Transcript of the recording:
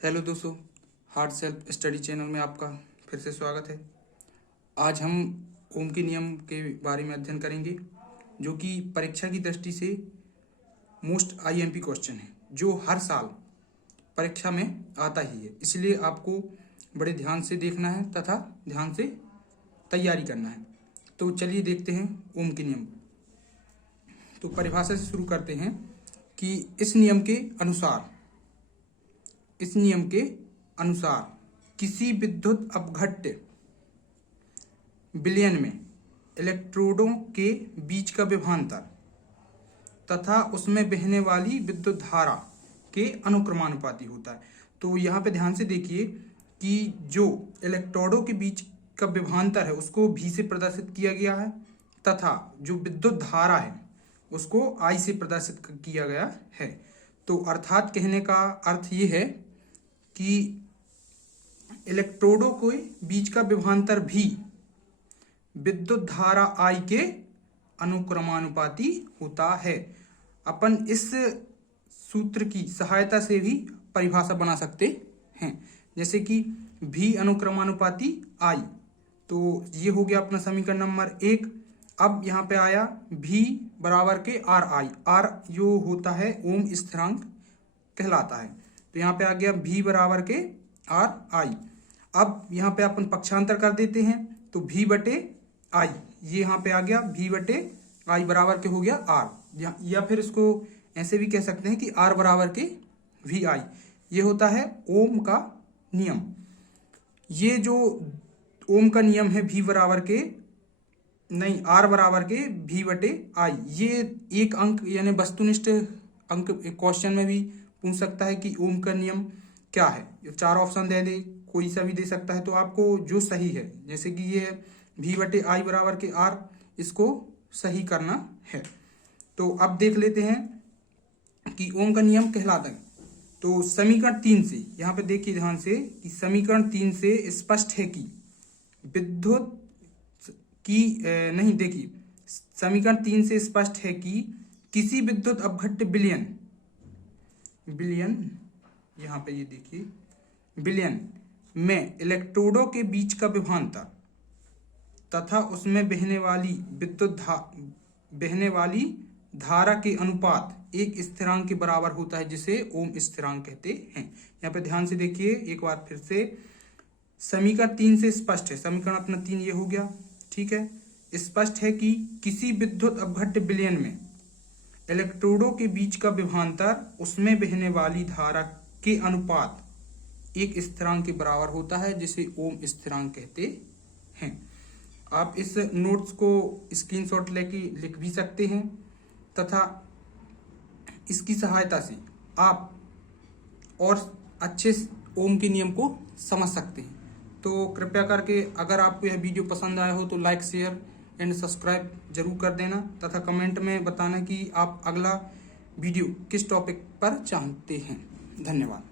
Hello दोस्तों, hard self study channel में आपका फिर से स्वागत है। आज हम ओम के नियम के बारे में अध्ययन करेंगे, जो कि परीक्षा की दृष्टि से मोस्ट आईएमपी क्वेश्चन है, जो हर साल परीक्षा में आता ही है। इसलिए आपको बड़े ध्यान से देखना है तथा ध्यान से तैयारी करना है। तो चलिए देखते हैं ओम के नियम। तो परिभाषा से शुरू करते हैं कि इस नियम के अनुसार किसी विद्युत अपघट्य विलयन में इलेक्ट्रोडों के बीच का विभवांतर तथा उसमें बहने वाली विद्युत धारा के अनुक्रमानुपाती होता है। तो यहाँ पे ध्यान से देखिए कि जो इलेक्ट्रोडों के बीच का विभवांतर है उसको V से प्रदर्शित किया गया है तथा जो विद्युत धारा है उसको I से प्रदर्शित किया गया है। तो अर्थात कहने का अर्थ ये है कि इलेक्ट्रोडों के बीच का विभवांतर भी विद्युत धारा I के अनुक्रमानुपाती होता है। अपन इस सूत्र की सहायता से भी परिभाषा बना सकते हैं, जैसे कि V अनुक्रमानुपाती I। तो ये हो गया अपना समीकरण नंबर 1। अब यहाँ पे आया V बराबर के RI। R जो होता है ओम स्थिरांक कहलाता है। तो यहाँ पे आ गया V बराबर के RI। अब यहाँ पे अपन पक्षांतर कर देते हैं तो V बटे I, ये यहाँ पे आ गया V बटे I बराबर के हो गया R, या फिर इसको ऐसे भी कह सकते हैं कि R बराबर के VI। ये होता है ओम का नियम। ये जो ओम का नियम है V बराबर के नहीं R बराबर के V बटे I, ये एक अंक यानी वस्तुनिष्ठ अंक क्वेश्चन में भी पूछ सकता है कि ओम का नियम क्या है। 4 ऑप्शन दे दे, कोई सा भी दे सकता है। तो आपको जो सही है, जैसे कि ये V बटे I बराबर के R, इसको सही करना है। तो अब देख लेते हैं कि ओम का नियम कहलाता है। तो समीकरण 3 से, यहाँ पे देखिए ध्यान से कि समीकरण 3 से स्पष्ट है कि विद्युत की नहीं, देखिए समीकरण 3 से स्पष्ट है कि किसी विद्युत अपघट्य विलयन यहाँ पे ये देखिए विलयन में इलेक्ट्रोडों के बीच का विभवांतर तथा उसमें बहने वाली धारा के अनुपात एक स्थिरांक के बराबर होता है, जिसे ओम स्थिरांक कहते हैं। यहाँ पे ध्यान से देखिए एक बार फिर से, समीकरण 3 से स्पष्ट है। समीकरण अपना 3 ये हो गया, ठीक है। स्पष्ट है कि किसी विद्युत अपघट्य विलयन में इलेक्ट्रोडों के बीच का विभवांतर उसमें बहने वाली धारा के अनुपात एक स्थिरांक के बराबर होता है, जिसे ओम स्थिरांक कहते हैं। आप इस नोट्स को स्क्रीनशॉट लेके लिख भी सकते हैं तथा इसकी सहायता से आप और अच्छे ओम के नियम को समझ सकते हैं। तो कृपया करके अगर आपको यह वीडियो पसंद आया हो तो लाइक, शेयर एंड सब्सक्राइब जरूर कर देना तथा कमेंट में बताना कि आप अगला वीडियो किस टॉपिक पर चाहते हैं। धन्यवाद।